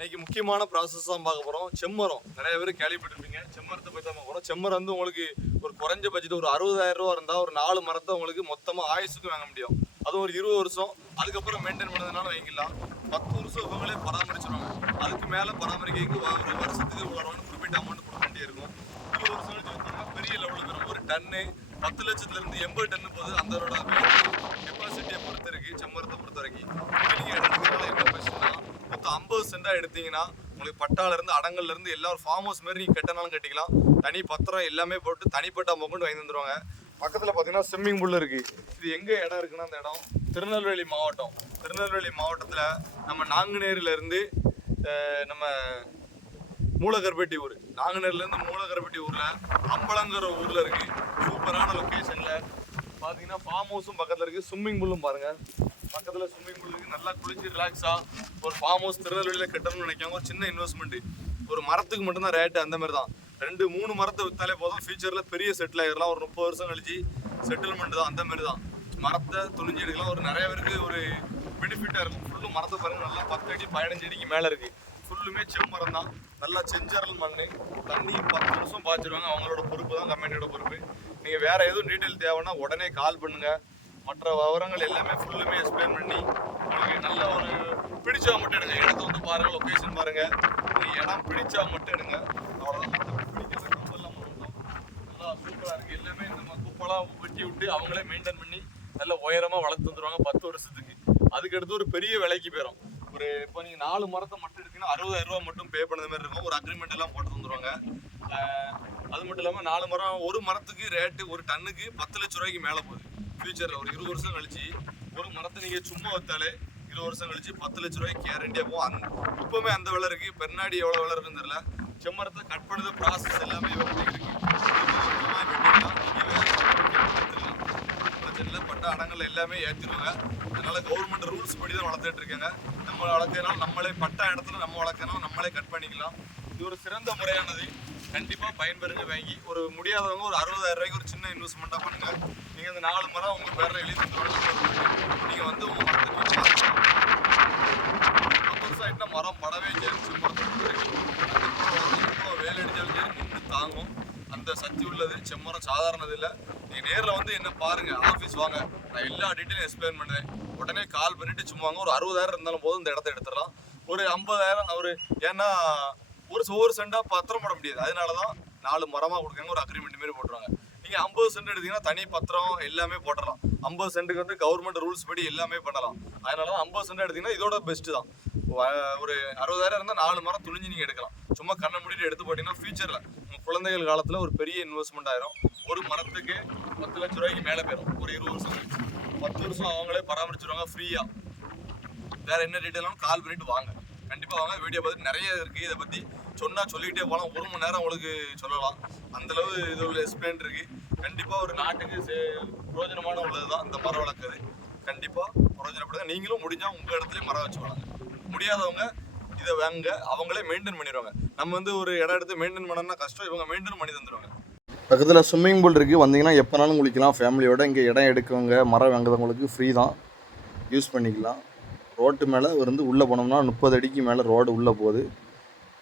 இன்னைக்கு முக்கியமான ப்ராசஸ் தான் பார்க்க போகிறோம் செம்மரம். நிறைய பேர் கேள்விப்பட்டிருப்பீங்க. செம்மரத்தை பற்றி தான் பார்க்க போகிறோம் செம்மரம் வந்து உங்களுக்கு ஒரு குறைஞ்ச பட்ஜெட் ஒரு அறுபதாயிரம் ரூபா இருந்தால் ஒரு நாலு மரத்தை உங்களுக்கு மொத்தமாக ஆயுசுக்கு வாங்க முடியும். அதுவும் ஒரு இருபது வருஷம். அதுக்கப்புறம் மெயின்டைன் பண்ணதுனால வாங்கிக்கலாம் பத்து வருஷம் இவங்களே பராமரிச்சிருவாங்க. அதுக்கு மேலே பராமரிக்கைக்கு ஒரு வருஷத்துக்கு இவ்வளவு குறிப்பிட்ட அமௌண்ட் கொடுக்க வேண்டியிருக்கும் இருபது வருஷம் கழிச்சு பெரிய லெவலுக்கு வரும். ஒரு டன்னு பத்து லட்சத்துலேருந்து எண்பது டன்னு போது அதோட கெப்பாசிட்டியை பொறுத்து இருக்கு செம்மரத்தை பொறுத்த வரைக்கும். நீங்கள் நீங்க எடுத்துக்கிறதுனால என்ன பிரச்சனை மொத்தம் எடுத்தீங்கன்னா உங்களுக்கு பட்டாலேருந்து அடங்கல்லேருந்து எல்லா ஒரு ஃபார்ம் ஹவுஸ் மாதிரி நீங்கள் கட்டினாலும் கட்டிக்கலாம். தனி பத்திரம் எல்லாமே போட்டு தனிப்பட்ட அமௌண்ட் வாங்கி வந்துடுவாங்க பக்கத்தில் பார்த்தீங்கன்னா ஸ்விம்மிங் பூல் இருக்குது இது எங்கே இடம் இருக்குன்னா அந்த இடம் திருநெல்வேலி மாவட்டம். திருநெல்வேலி மாவட்டத்தில் நம்ம நாங்குநேரிலேருந்து நம்ம மூலகர்பட்டி ஊர். நாங்குநேர்ல மூலகர்பேட்டி மூலகர்பட்டி அம்பலங்கிற ஊரில் இருக்குது சூப்பரான லொக்கேஷனில் பார்த்தீங்கன்னா ஃபார்ம் ஹவுஸும் பக்கத்தில் இருக்குது ஸ்விம்மிங் பூலும் பாருங்கள் பக்கத்தில் ஸ்விம்மிங் பூல் இருக்குது நல்லா குளிச்சு ரிலாக்ஸாக ஒரு ஃபார்ம் ஹவுஸ் திருநெல்வேலியில் கட்டணும்னு நினைக்காம ஒரு சின்ன இன்வெஸ்ட்மெண்ட் ஒரு மரத்துக்கு மட்டும்தான் ரேட்டு அந்த மாதிரி தான் ரெண்டு மூணு மரத்தை விற்றாலே போதும். ஃபியூச்சரில் பெரிய செட்டில் ஆகிடலாம் ஒரு முப்பது வருஷம் கழிச்சு செட்டில்மெண்ட் தான். அந்த மாதிரி தான் மரத்தை துணிஞ்சு எடுக்கலாம் ஒரு நிறைய பேருக்கு ஒரு பெனிஃபிட்டாக இருக்கும். ஃபுல்லும் மரத்தை பாருங்கள் நல்லா பத்து அடி பதினஞ்சு அடிக்கு மேலே இருக்குது ஃபுல்லுமே செம்மரம் தான். நல்லா செஞ்சரல் மண் தண்ணி பத்து வருஷம் பாய்ச்சிருவாங்க. அவங்களோட பொறுப்பு தான் கம்பெனியோட பொறுப்பு. நீங்கள் வேறு எதுவும் டீட்டெயில் தேவைன்னா உடனே கால் பண்ணுங்கள் மற்ற விவரங்கள் எல்லாமே ஃபுல்லுமே எக்ஸ்பிளைன் பண்ணி உங்களுக்கு நல்ல ஒரு பிடிச்சா மட்டும் எடுங்க. இடத்த வந்து பாருங்கள் லொக்கேஷன் பாருங்கள் இடம் பிடிச்சா மட்டும் எடுங்க. அவ்வளோதான் மற்றபடி பிடிக்கிறது ரொம்ப நல்லா சூப்பராக இருக்குது எல்லாமே நம்ம குப்பெல்லாம் வெட்டி விட்டு அவங்களே மெயின்டைன் பண்ணி நல்ல உயரமாக வளர்த்து வந்துருவாங்க பத்து வருஷத்துக்கு. அதுக்கடுத்து ஒரு பெரிய விலைக்கு போயிடும் ஒரு இப்போ நீங்கள் நாலு மரத்தை மட்டும் எடுத்தீங்கன்னா அறுபதாயிரம் ரூபா மட்டும் பே பண்ணது மாதிரி இருக்கும். ஒரு அக்ரிமெண்ட் எல்லாம் போட்டு தந்துருவாங்க. அது மட்டும் இல்லாமல் நாலு மரம் ஒரு மரத்துக்கு ரேட்டு ஒரு டன்னுக்கு பத்து லட்ச ரூபாய்க்கு மேலே போகுது. ஃபியூச்சரில் ஒரு இருபது வருஷம் கழிச்சு ஒரு மரத்தை நீங்கள் சும்மா வைத்தாலே இருபது வருஷம் கழிச்சு பத்து லட்ச ரூபாய்க்கு கேரண்டியா போகும் அந் இப்பவுமே அந்த விலை இருக்குது பெருநாடி எவ்வளோ விலை இருக்குன்னு தெரியல. செம்மரத்தை கட் பண்ணது ப்ராசஸ் எல்லாமே இவங்க பட்ட அடங்கல் எல்லாமே ஏற்றிடுவாங்க அதனால் கவர்மெண்ட் ரூல்ஸ் படி தான் வளர்த்துட்டு இருக்காங்க. நம்ம வளர்க்கறனால நம்மளே பட்ட இடத்துல நம்ம வளர்க்கறனால நம்மளே கட் பண்ணிக்கலாம். இது ஒரு சிறந்த முறையானது. கண்டிப்பாக பயன்பெறுங்க வாங்கி. ஒரு முடியாதவங்க ஒரு அறுபதாயிரம் ரூபாய்க்கு ஒரு சின்ன இன்வெஸ்ட்மெண்ட்டாக பண்ணுங்கள் நீங்கள் அந்த நாலு மரம் உங்கள் பேரில் எழுதி நீங்கள் வந்து உங்கள் மரத்தை நீங்க மரம் படவே சேர்ந்து வேலை அடித்தாலும் சரி நின்று தாங்கும். அந்த சக்தி உள்ளது செம்மரம் சாதாரணது இல்லை. நீங்கள் நேரில் வந்து என்ன பாருங்கள் ஆஃபீஸ் வாங்க. நான் எல்லா டீட்டெயிலும் எக்ஸ்பிளைன் பண்ணுவேன். உடனே கால் பண்ணிட்டு சும்மா வாங்க. ஒரு அறுபதாயிரம் இருந்தாலும் போதும் இந்த இடத்த எடுத்துடலாம். ஒரு ஐம்பதாயிரம் ஒரு ஏன்னா ஒரு ஒவ்வொரு சென்டாக பத்திரம் போட முடியாது. அதனால தான் நாலு மரமாக கொடுக்குறாங்க ஒரு அக்ரிமெண்ட் மாரி போட்டுருவாங்க. நீங்கள் ஐம்பது சென்ட் எடுத்தீங்கன்னா தனி பத்திரம் எல்லாமே போட்டுடலாம் ஐம்பது சென்ட்டுக்கு வந்து கவர்மெண்ட் ரூல்ஸ் படி எல்லாமே பண்ணலாம். அதனால தான் ஐம்பது சென்ட் எடுத்தீங்கன்னா இதோட பெஸ்ட்டு தான். ஒரு அறுபதாயிரம் இருந்தால் நாலு மரம் துணிஞ்சு நீங்கள் எடுக்கலாம். சும்மா கண்ணை முடிட்டு எடுத்து போட்டீங்கன்னா ஃபியூச்சரில் உங்கள் குழந்தைகள் காலத்தில் ஒரு பெரிய இன்வெஸ்ட்மெண்ட் ஆயிரும். ஒரு மரத்துக்கு பத்து லட்ச ரூபாய்க்கு மேலே போயிடும் ஒரு இருபது வருஷம் கழிச்சு. பத்து வருஷம் அவங்களே பராமரிச்சிருவாங்க ஃப்ரீயாக வேற என்ன டீட்டெயிலும் கால் பண்ணிட்டு வாங்க. கண்டிப்பா வாங்க. வீடியோ பார்த்து நிறைய இருக்கு. இதை பத்தி சொன்னா சொல்லிகிட்டே போகலாம் ஒரு மணி நேரம் உங்களுக்கு சொல்லலாம். அந்த அளவு இது உள்ள எக்ஸ்பிளைன் இருக்கு. கண்டிப்பா ஒரு நாட்டுக்கு சே- பிரயோஜனமான உள்ளதுதான் இந்த மரம் வளர்க்குறது கண்டிப்பா பிரயோஜனப்படுங்க நீங்களும் முடிஞ்சா உங்க இடத்துல மரம் வச்சு முடியாதவங்க இதை வாங்க அவங்களே மெயின்டைன் பண்ணிடுவாங்க. நம்ம வந்து ஒரு இடம் எடுத்து மெயின்டைன் பண்ணோம்னா கஷ்டம். இவங்க மெயின்டைன் பண்ணி தந்துடுவாங்க பக்கத்தில் ஸ்விம்மிங் பூல் இருக்குது வந்தீங்கன்னா எப்போனாலும் குளிக்கலாம். ஃபேமிலியோட இங்கே இடம் எடுக்கவங்க மரம் வாங்குறவங்களுக்கு ஃப்ரீ தான். யூஸ் பண்ணிக்கலாம். ரோட்டு மேலே இருந்து உள்ளே போனோம்னா முப்பது அடிக்கு மேலே ரோடு உள்ளே போகுது.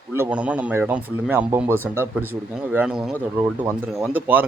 உள்ளே போனோம்னா நம்ம இடம் ஃபுல்லுமே ஐம்பது சென்ட்டாக பிரித்து கொடுக்காங்க. வேணுவாங்க தொடர்பு கொண்டு வந்துருங்க. வந்து பாருங்கள்